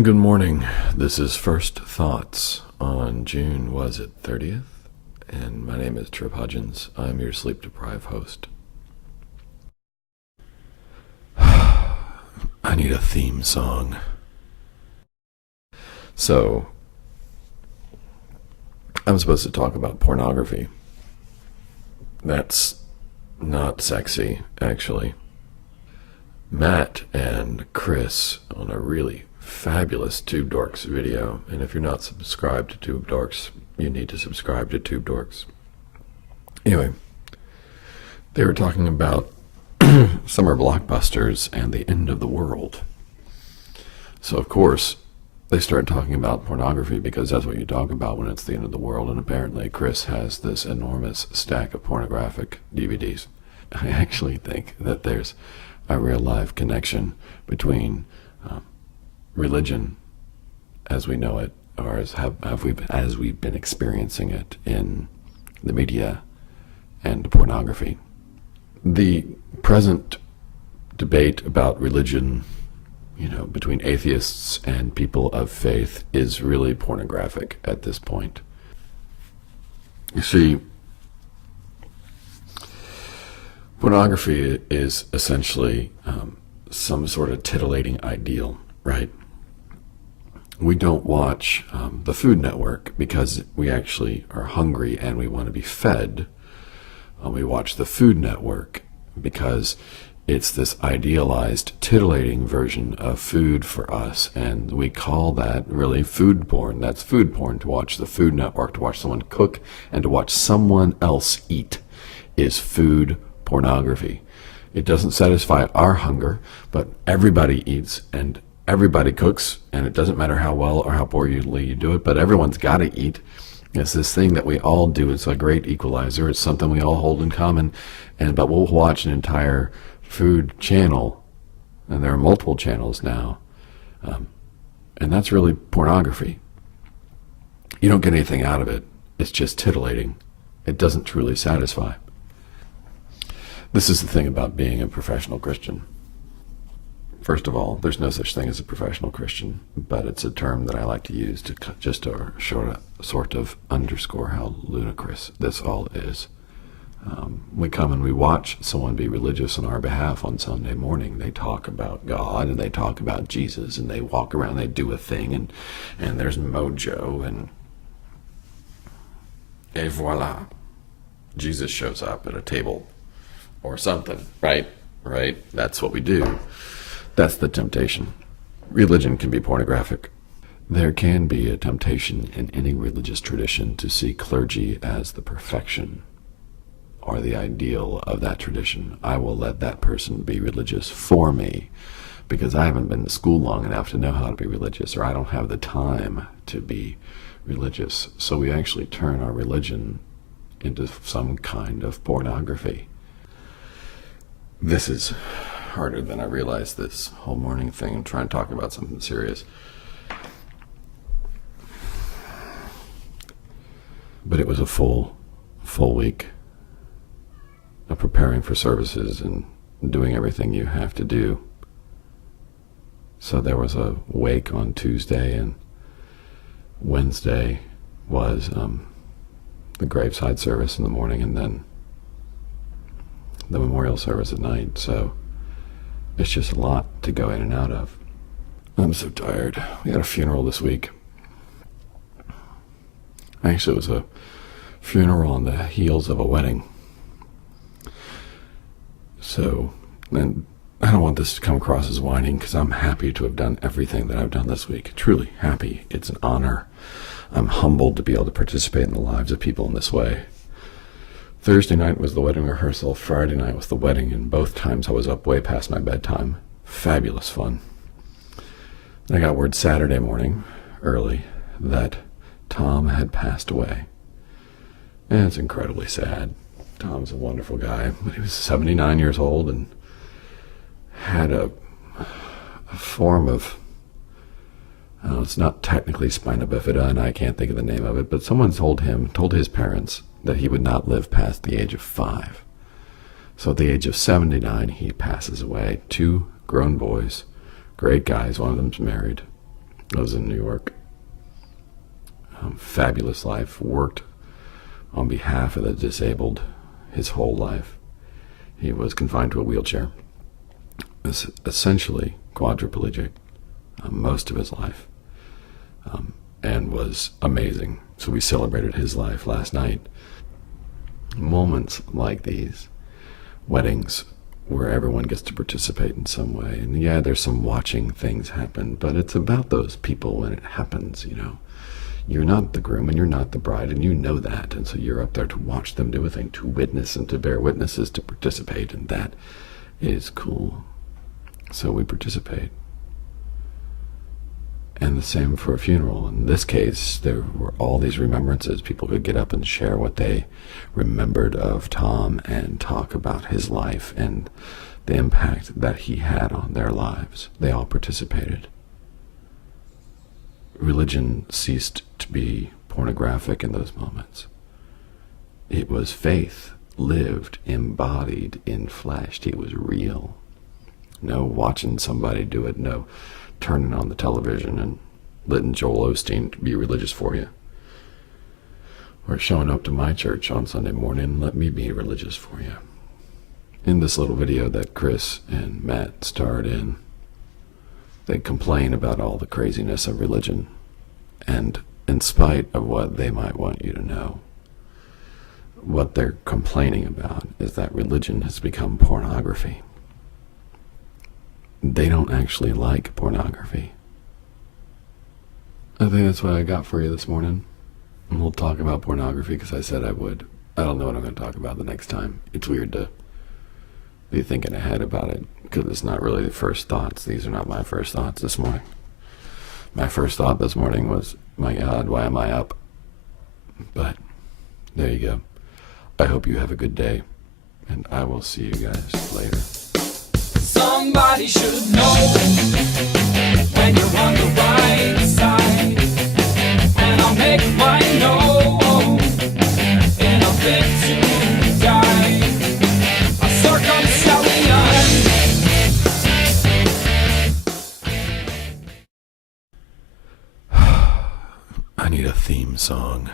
Good morning. This is First Thoughts on June, was it 30th? And my name is Trip Hudgens. I'm your sleep-deprived host. I need a theme song. So, I'm supposed to talk about pornography. That's not sexy, actually. Matt and Chris on a really fabulous Tube Dorks video, and if you're not subscribed to Tube Dorks, you need to subscribe to Tube Dorks. Anyway, they were talking about summer blockbusters and the end of the world. So of course, they started talking about pornography because that's what you talk about when it's the end of the world, and apparently Chris has this enormous stack of pornographic DVDs. I actually think that there's a real life connection between religion as we know it, or as we've been experiencing it in the media, and pornography. The present debate about religion, between atheists and people of faith is really pornographic at this point. You see, pornography is essentially some sort of titillating ideal, right? We don't watch the Food Network because we actually are hungry and we want to be fed. We watch the Food Network because it's this idealized, titillating version of food for us, and we call that really food porn. That's food porn. To watch the Food Network, to watch someone cook, and to watch someone else eat is food pornography. It doesn't satisfy our hunger, but everybody eats and everybody cooks, and it doesn't matter how well or how poorly you do it, but everyone's got to eat. It's this thing that we all do. It's a great equalizer. It's something we all hold in common. But we'll watch an entire food channel, and there are multiple channels now, and that's really pornography. You don't get anything out of it. It's just titillating. It doesn't truly satisfy. This is the thing about being a professional Christian. First of all, there's no such thing as a professional Christian, but it's a term that I like to use to just sort of underscore how ludicrous this all is. We come and we watch someone be religious on our behalf on Sunday morning. They talk about God and they talk about Jesus, and they walk around, they do a thing, and there's mojo, et voila. Jesus shows up at a table or something, right? That's what we do. That's the temptation. Religion can be pornographic. There can be a temptation in any religious tradition to see clergy as the perfection or the ideal of that tradition. I will let that person be religious for me because I haven't been to school long enough to know how to be religious, or I don't have the time to be religious. So we actually turn our religion into some kind of pornography. This is harder than I realized, this whole morning thing. I'm trying to talk about something serious. But it was a full week of preparing for services and doing everything you have to do. So there was a wake on Tuesday, and Wednesday was the graveside service in the morning, and then the memorial service at night. So it's just a lot to go in and out of. I'm so tired. We had a funeral this week. Actually, it was a funeral on the heels of a wedding. So, and I don't want this to come across as whining, because I'm happy to have done everything that I've done this week. Truly happy. It's an honor. I'm humbled to be able to participate in the lives of people in this way. Thursday night was the wedding rehearsal. Friday night was the wedding, and both times I was up way past my bedtime. Fabulous fun. I got word Saturday morning, early, that Tom had passed away. And it's incredibly sad. Tom's a wonderful guy, but he was 79 years old and had a form of, it's not technically spina bifida, and I can't think of the name of it, but someone told his parents that he would not live past the age of 5. So at the age of 79, he passes away. 2 grown boys, great guys. One of them's married. Lives in New York. Fabulous life. Worked on behalf of the disabled his whole life. He was confined to a wheelchair. Was essentially quadriplegic most of his life, and was amazing. So we celebrated his life last night. Moments like these, weddings where everyone gets to participate in some way. And yeah, there's some watching things happen, but it's about those people when it happens, you know. You're not the groom and you're not the bride, and you know that. And so you're up there to watch them do a thing, to witness and to bear witnesses, to participate, and that is cool. So we participate. And the same for a funeral. In this case, there were all these remembrances. People could get up and share what they remembered of Tom and talk about his life and the impact that he had on their lives. They all participated. Religion ceased to be pornographic in those moments. It was faith lived, embodied, enfleshed. It was real. No watching somebody do it, no turning on the television and letting Joel Osteen be religious for you. Or showing up to my church on Sunday morning and let me be religious for you. In this little video that Chris and Matt starred in, they complain about all the craziness of religion. And in spite of what they might want you to know, what they're complaining about is that religion has become pornography. They don't actually like pornography. I think that's what I got for you this morning. And we'll talk about pornography because I said I would. I don't know what I'm going to talk about the next time. It's weird to be thinking ahead about it because it's not really the first thoughts. These are not my first thoughts this morning. My first thought this morning was, my God, why am I up? But there you go. I hope you have a good day, and I will see you guys later. Somebody should know when you're on the right side, and I'll make mine known in a bit to die. A circumstellion. I need a theme song.